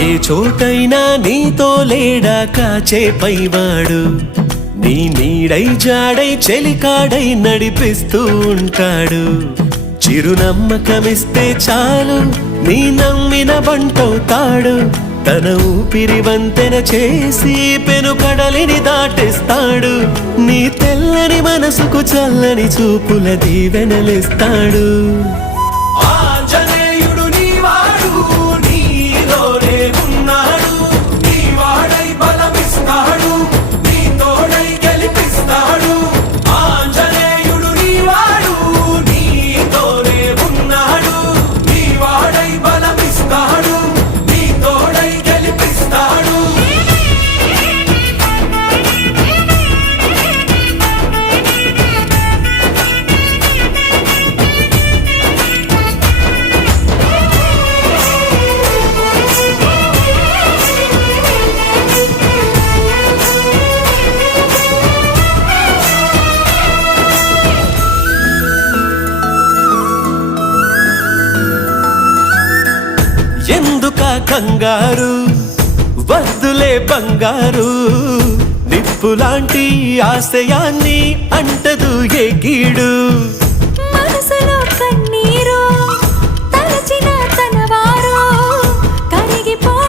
ఏ చోటైనా నీతో లేడా కాచే పైవాడు, నీ నీడై జాడై చెలికాడై నడిపిస్తూ ఉంటాడు. చిరునమ్మకమిస్తే చాలు నీ నమ్మిన బంటవుతాడు. తన ఊపిరి వంతెన చేసి పెను కడలిని దాటిస్తాడు. నీ తెల్లని మనసుకు చల్లని చూపుల దీవెనలిస్తాడు. ఆంజనేయుడు నీవాడు, నీలోనే ఉన్నాడు. నీవాడై బలమిస్తాడు, నీ తోడై గెలిపిస్తాడు. ఆంజనేయుడు నీవాడు, నీతోనే ఉన్నాడు. నీవాడై బలమిస్తాడు, నీ తోడై గెలిపిస్తాడు. ఎందుకా కంగారు, వద్దులే బంగారు. నిప్పులాంటి ఆశయాన్ని అంటదు ఏ గీడు.